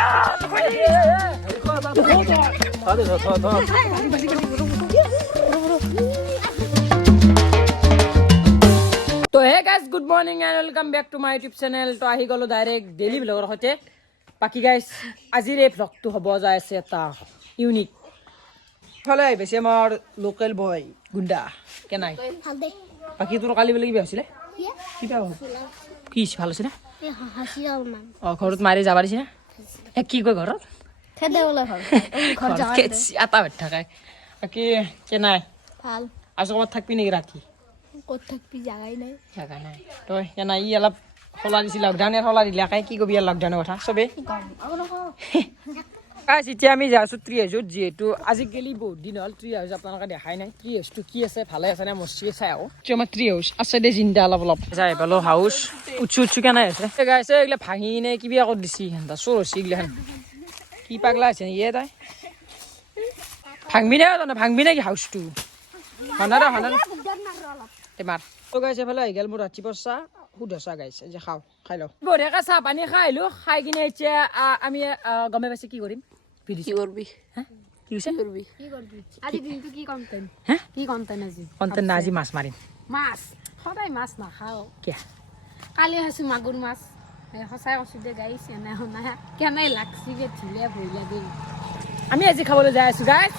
তো hey guys good morning and welcome back to my YouTube channel. তো আহি গ'লো ডাইৰেক্ট ডেইলি ভ্লগৰ সৈতে। বাকী গাইজ আজিৰ এই ভ্লগটো হ'ব যাই আছে এটা ইউনিক। ফালে আহিছে আমাৰ লোকেল বয় গুণ্ডা কেনাই। বাকী তোৰ কালি বোলে কিবা হৈছিলে? কিবা কি ভাল হৈছে না? অঁ ঘৰত মাৰি যাব দিছে না? কি কয় ঘৰত? এটা ভাত থাকাই। বাকী কেনাই ভাল আজি ক'ৰবাত থাকবি নেকি ৰাতি? ক'ত থাকবি জাগাই নাই। জাগা নাই তই কেনা ই অলপ খোলা দিছি লকডাউনে খোলা দিলে কাই কি কবি আৰু লকডাউনৰ কথা চবেই গাইছ। এতিয়া আমি যাই আছোঁ ট্ৰি হাউচত, যিহেতু আজিকালি বহুত দিন হ'ল ট্ৰি হাউচ আপোনালোকে দেখাই নাই। ট্ৰি হাউচটো কি আছে, ভালে আছে নে মস্তিকে চাই আহোঁ। আমাৰ ট্ৰি হাউচ আছে দে জিন্দা অলপ অলপ যাই পালো হাউচ উঠছো কেনে আছে গাইছে। এইগিলা ভাঙি নে কিবা কৰি দিছি সেনটা চোৰ হৈছে এইগিলাখান। কি পাগলা আছে ইয়ে তাই ভাঙবি নে তই ভাঙবি নেকি হাউচটো? হনাৰা হনাৰা মাৰ তো গাইছে এফালে আহি গ'ল মোৰ ৰাতিপুৱা চাহ শুধা চাহ গাইছে যে খাওঁ খাই লওঁ। বঢ়িয়াকৈ চাহ পানী খাই আহিলোঁ। খাই কিনে এতিয়া আমি গমে পাইছে কি কৰিম। কি কৰবি? হা কি কৈছে? কি কৰবি আজি দিনটো কি কণ্টেণ্ট? হা কি কণ্টেণ্ট আজি? কণ্টেণ্ট না আজি মাছ মাৰিম। মাছ সদায় মাছ নাখাওঁ। কিয়? কালি খাইছোঁ মাগুৰ মাছ। সঁচাই কৈছোঁ দে গাইছ এনে শুনা কেনে লাগছি বে ঢিলে ভয় লাগে। আমি আজি খাবলৈ যাই আছোঁ গাইছ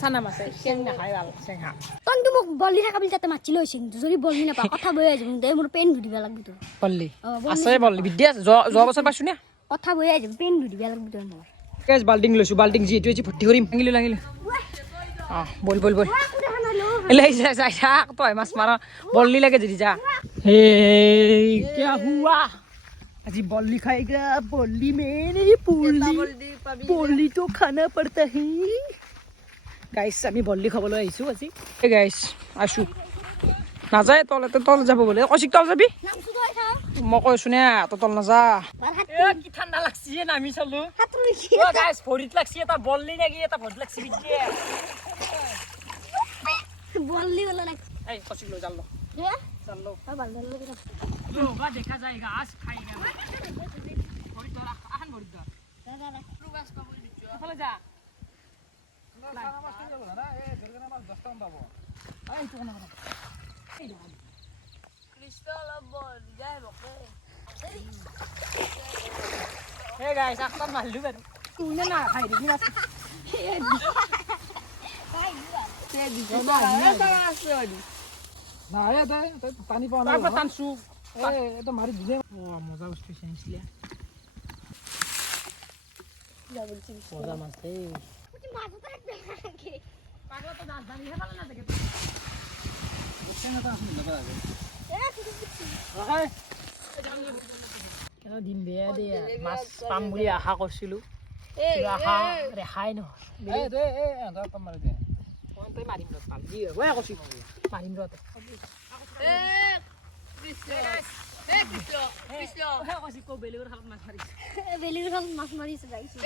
চানা মাছ। চেং নাখায় ভাল চেং খা। তই মোক বলি থাকা বুলি তাতে মাতি লৈছে, কিন্তু যদি বলি নাপাওঁ কথা বৈ আহিব দে। মোৰ পেন ধুই দিব লাগবি তোৰ। বল্লি আছে বল্লি বিদ্যা যোৱা বছৰ পাইছোঁ নে? কথা বৈ আহিব পেন ধুই দিব লাগবি তোৰ। মোৰ গাইছ বাল্টিং লৈছোঁ, বাল্টিং যিহেতু আজি ভৰ্তি কৰিম। লাঙিলোঁ অঁ বল বল বল এলাই যা যাই থাক তই মাছ মাৰা বল্লি লাগে যদি যা। হেই কিয়া হুৱা আজি বল্লি খাएगा बल्ली में नहीं बल्ली तो खाना पड़ता है। গাইছ আমি বল্লি খাবলৈ আহিছোঁ আজি। গাইছ আছোঁ নাযায় তলতে তল যাব বোলে। কৌশিক তল যাবি? মই কৈছোঁ নে তই তল নাযা। কি ঠাণ্ডা লাগছি নামি চালোঁ। গাইছ ভৰিত লাগছি এটা বল্লি নেকি এটা ভৰিত লাগছি বিদ্যা। বলি বলে না এই কৌশিক লৈ যাম হে চালো তা ভাল ভাল লাগে বা দেখা যায় গাছ খাইগা ভৰিত ধৰ আহান ভৰিত ধৰ দাদা লুগাছ কাবুল দিছো এফালে যা। কৃষ্ণ লব যায় বকে এই গাইছ আস্তান মাৰিলোঁ বাৰু কোনে না খাই দিবি না পানী পোৱা নাই টানছো এটা মাৰি দিলে মজা বস্তু চাইছিলে মজা মাছ দেই। দিন বেয়া দেই মাছ পাম বুলি আশা কৰিছিলোঁ, আশা ৰেহাই নহয়। তই মাৰিম ৰ পাম যি হয় কৈছোঁ মাৰিম ৰ বেলেগৰ খালত মাছ মাৰিছে। বেলিৰ খাল মাছ মাৰিছে গাইছে।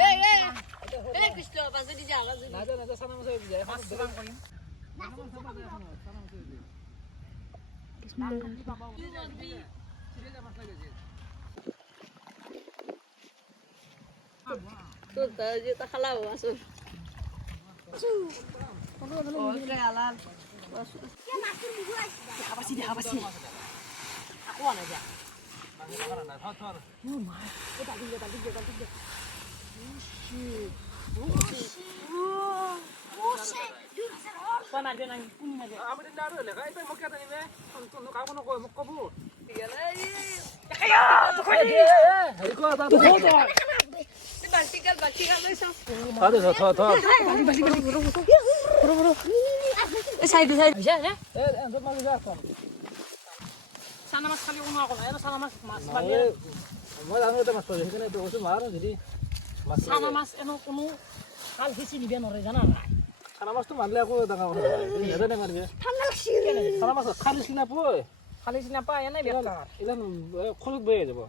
চানা মাছ খালি কোনো আকৌ নাই চানা মাছ মাছ মাৰিলে মই জানো এটা মাছ পাইছোঁ সেইকাৰণে কৈছোঁ মাৰো যদি চানা মাছ এনে কোনো কাল সিঁচি নিব নোৱাৰে জানা নাই। চানা মাছটো মাৰিলে আকৌ ডাঙৰ কথা নাজানে মাৰিবি চানা মাছ খালি চিনা পই খালি চিনা পায় এনেই বেকাৰ এইবিলাক খোজত বৈ যাব।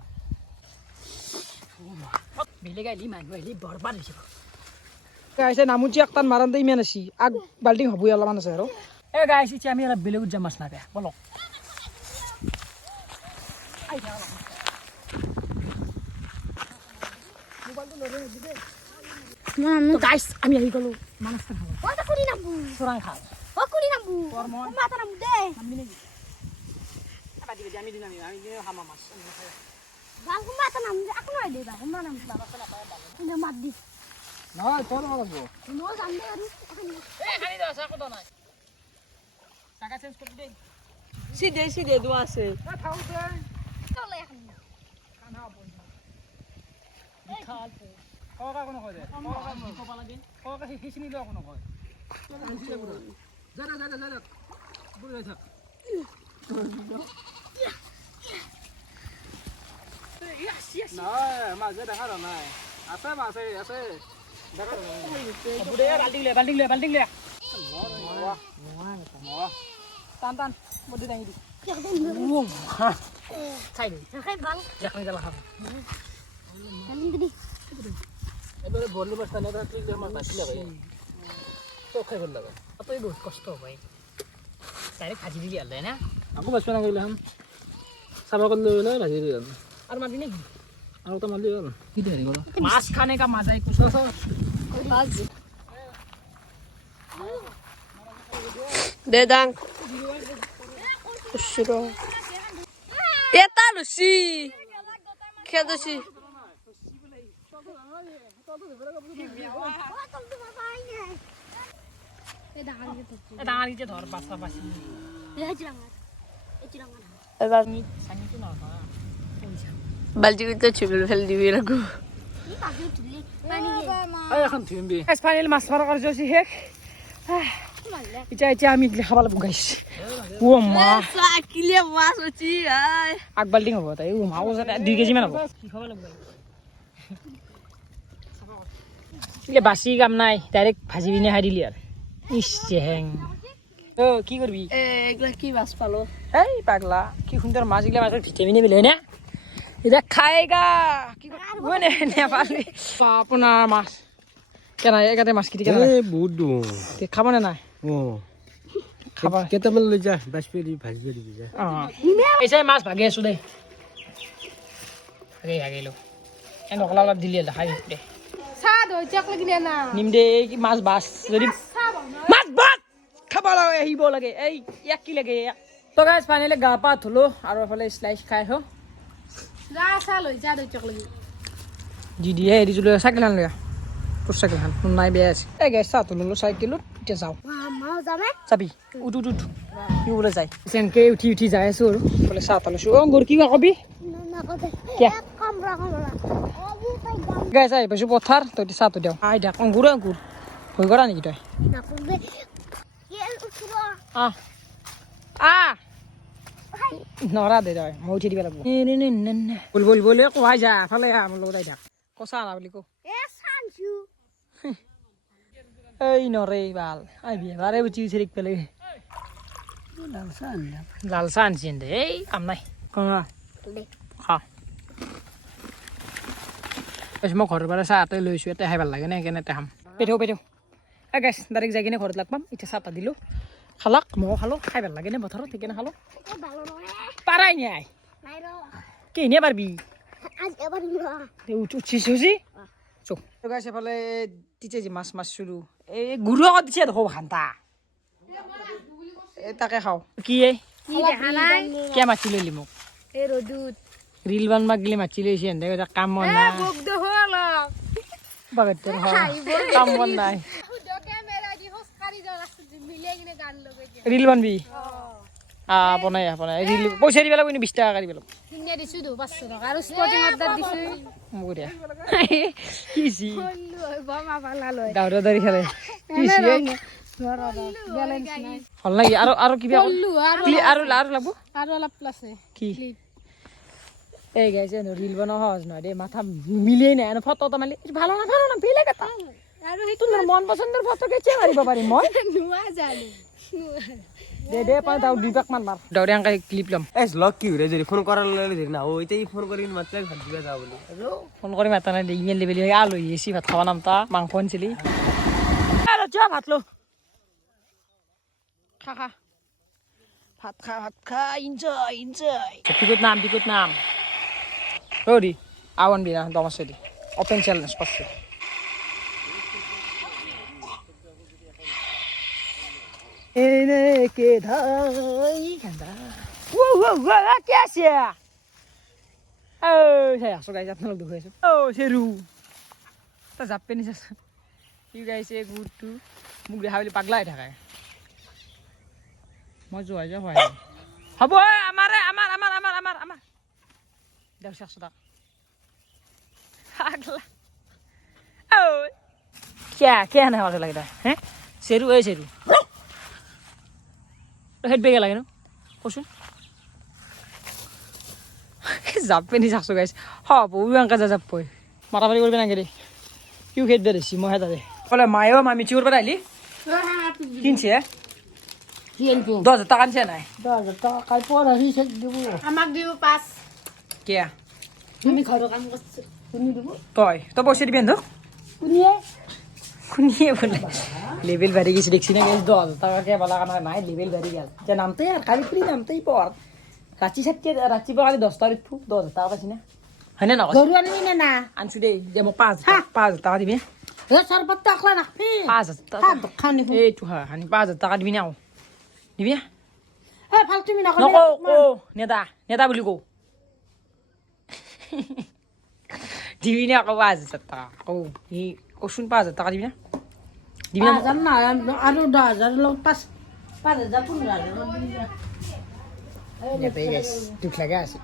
বেলেগ আহিলি মানুহ আহিলি বৰবাদ হৈছে। গাইছে নামুচি একটান মাৰান্তে ইমান আছে আগ বাল্টিং হ'বই অলপমান আছে আৰু এই গাইছ এতিয়া আমি অলপ বেলেগত যাম মাছ নাপায় বলক। তো গাইস আমি আহি গলো মাছ খাব ও তো কুড়ি নামবু চোৰাং খাল ও কুড়ি নামবু তোর মন মাথা নামবু দে নামবি নাকি বাদি বাদি আমি দিন আমি হামা মাছ বাবু মাথা নামবু এখন হয় দে বাবু মা নামবু বাবা কলা পায় বাবু তুমি মাত দি নহয় তোৰ লগত নো জানবে আৰু খানি দাও সাকো তো নাই টাকা চেঞ্জ কৰি দে সিধে দোয়া আছে থাও দে চলে এখন খানা বন্ধ খাল পো ককা কোনো কয় কবা লাগে ককা হিসনি দাও কোনো কয় যা বুড়ি থাক নাই মাছ দেখা নাই আছে মাছ আছে দেখা বুড়ে বাল্টিং লে টান বডি দাঙি দি চাই দে খাই ভাল দেখানি দালা খাব জানিন দিদি এবারে বললি মাছ না ক্লিক দিয়ে মাছ পাইছিল ভাই তো খাই গেল লাগে অতই বহুত কষ্ট হয় ডাইরেক্ট ভাজি দিলি আলে না আকৌ বাছ না গেলে হাম চাবা করলে না ভাজি দিলাম আর মারবি নাকি আৰু তো মালি গল কি দেৰি গল मांस खाने का मजा ही कुछ দে দাং খুশরো এটা লুচি খেদছি ডাঙারি যে ধর বাসা বাসি এবার সানি তো না বালতিতে ছুবল ফেল দিবি রাখো এই এখন থিমবি ফাইনাল মাছ মারা কাজ হচ্ছে শেষ ইচ্ছা আমি খাবা লাগব গাইস ও মা কিলে মাছ হচ্ছি আয় আগ বাল্টিং হবো তাই ও মা ও 2 কেজি মান হবো কি খাবা লাগব ইলে বাসি কাম নাই ডাইরেক্ট ভাজি বিনে খাই দিলি আর ইস চেহেং ও কি করবি এগুলা কি মাছ পালো এই পাগলা কি সুন্দর মাছ গিলা মাছের ভিটামিন মিলে না এটা খায়গা কি মানে নেপালি আপোনাৰ মাছ কেনা একাতে মাছ কিটি কেনা বহুত দূৰ খাব না নাই খাবা কেইটামান লৈ যা বাছ পেৰি ভাজি দিবি যা এইচাই মাছ ভাগে আছো দে ভাগে লো নকলা অলপ দিলি খাই দে চাহ দৈ চাক লাগিলে না নিম দে কি মাছ বাছ যদি মাছ বাছ খাব লাগে আহিব লাগে এই এক কি লাগে তো গাইছ ফাইনেলি গা পা ধুলো আৰু এফালে স্লাইচ খাই হো যা চাহ লৈ যা দৈ চাক লাগি দি দিয়ে এৰি জুলে চাইকেল হান লৈ তোৰ চাইকেল হান নাই বেয়া আছে এই গাইছ চাহ তুলিলো চাইকেলত এতিয়া যাওঁ মা যাবে যাবি উঠ কি বোলে যায় চেনকে উঠি যাই আছো আৰু বোলে চাহ তালৈছো অ গুৰ কি কবি নাকতে কিয়া কামৰা আজি তাই গাম গাইছ আহি পাইছো পথাৰ তই চাহটো দিওঁ আই ডাক অংগুৰ হৈ কৰা নেকি তই নাকতে কি উঠলো নৰা দে তই মই উঠি দিব লাগিব বল কোৱাই যা এফালে মোৰ লগত আহি থাক কচা না বুলি কওঁ এ সানছু এই নৰে ভাল আহিবি এবাৰে উঠি চিৰিক পেলাই লাল চাহ আনছি দে এই কাম নাই খা মই ঘৰৰ পৰা চাহ এটাই লৈছোঁ এটা খাই ভাল লাগে নে সেইকাৰণে এটা খাম পেঠাও এই গেছ ডাইৰেক্ট যাই কিনে ঘৰত লগ পাম এতিয়া চাহ দিলোঁ খালাক ময়ো খালোঁ খাই ভাল লাগে নে পথাৰত সেইকাৰণে খালোঁ ভালো নয় পাৰাই নাই নাই ৰ কি এনে পাৰবি আজ এবাৰ উঠিছো চৌ গাইছে এফালে তিতে যে মাছ মাছছিলোঁ এই গুৰু আগত দিছে দেখো খান্তা এই তাকে খাওঁ কি দেখা নাই কিয় মাছি ললি মোক এই ৰদুত ৰিল বানবাক গিলি মাছি লৈছে এনে কাম বন নাই মোক দে অলপ বাগেৰ কাম বন নাই কেমেৰা দি খোজকাঢ়ি যোৱা ৰাস্তাত মিলাই কিনে গান লগাই দিয়ে ৰিল বানবি বনাই ৰিল পইচা দিব লাগিব 20 টকা দিব লাগিব কিনে দিছোঁ 500 টকা আৰু স্পৰ্টিং অৰ্ডাৰ দিছোঁ বঢ়িয়া কিছি বমা পালা লৈ দাউৰি খেলে বেলেঞ্চ নাই ভাল লাগি আৰু কিবা পল্লু আৰু লাগব আৰু অলপ আছে কি এই গাইছে রিল বানানো সহজ নয় রে মাথা মিলিয়ে নাই ফটো তো মালি ভালো না বেলেগ এটা আৰু তোৰ মন পছন্দেৰ ফটো কেচে মাৰিব পাৰি মই নোৱা জানো দে পাই দাও দুইবাক মান মার দাউরি আঙ্কা ক্লিপ লম এ লক কি রে যদি ফোন করার লাগে না ওইতেই ফোন করি মাত্র ভাত দিবা যাও বলি ফোন কৰি মাতা নাই ইমেল লেবেলি আলু এসি ভাত খাওয়া নাম তা মাংস আনছিলি আরে যা ভাত লো খা ভাত খা এনজয় বিকুত নাম ওদি আওয়ান বিনা দমাসদি ওপেন চ্যালেঞ্জ করছে এনে কে ধাই খান্দা ও ও ও কে আছে ও হে আসো গাইস আপনারা দেখো এসো ও শেরু তা জাপে নিছে ইউ গাইস এ গুড টু মুখ দেখা বলি পাগলা হয়ে থাকে মই জয় যা হয় হব আমারে আমার আমার আমার আমার আমার দাও 700 টাকা পাগলা ও কে না ভালো লাগে হ্যাঁ শেরু এই শেরু হেড বেগে লাগে না কচুন যাপে নি চাকছো গাইছ হব উয়াঙ্কা যা যাপই মারামারি করবে না গেলে কিউ হেড বেরেছি মই হেদারে বলে মায়ও মামি চিউর বেড়াইলি কিনছে 10,000 টাকা আনছে নাই আমাক দিব 5 কে আমি ঘৰৰ কাম করছি তুমি দিব তই পয়সা দিবি তো শুনিয়ে বলে লেভেল বাড়ি গেছে দেখছি না গেছ 10,000 টাকা কে বলা কানা নাই লেভেল বাড়ি গেল যে নামতেই আর খালি ফ্রি নামতেই পর রাঁচি সাতটি রাঁচি পালি 10 তারিখ 10,000 টাকা পাইছি না হয় না গরু আনিবি না না আনছু দেই যে মোক 5,000 টাকা দিবি এ সরবত আকলা রাখবি 5,000 টাকা হ্যাঁ খানি এই তো হ্যাঁ 5,000 টাকা দিবি না দিবি না এ ফালতু মি নকলে নকো ও নেতা বুলি কও দিবি না কও 5,000 টাকা কও ই কচুন 5,000 টাকা দিবি না দিবি না হাজার না আৰু 10,000 লোক 5,000 15,000 নেতাই গাইছ দুখ লাগা আছে